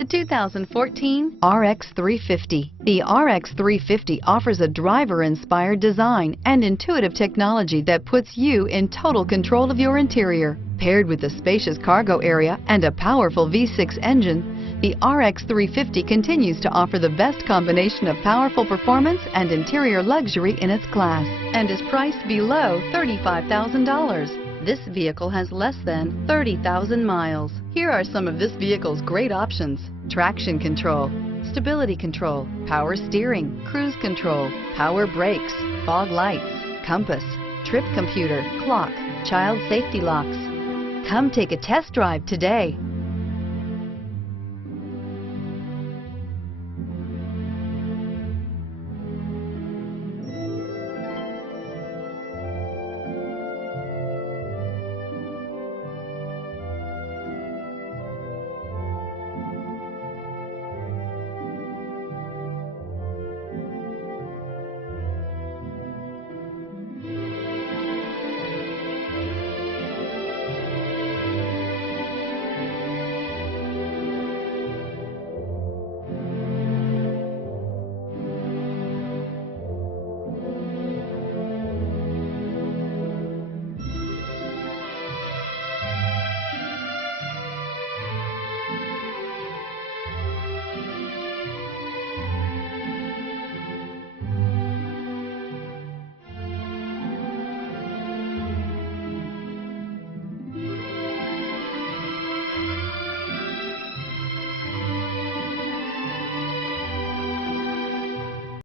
The 2014 RX 350. The RX 350 offers a driver-inspired design and intuitive technology that puts you in total control of your interior. Paired with a spacious cargo area and a powerful V6 engine, the RX 350 continues to offer the best combination of powerful performance and interior luxury in its class and is priced below $35,000. This vehicle has less than 30,000 miles. Here are some of this vehicle's great options: traction control, stability control, power steering, cruise control, power brakes, fog lights, compass, trip computer, clock, child safety locks. Come take a test drive today.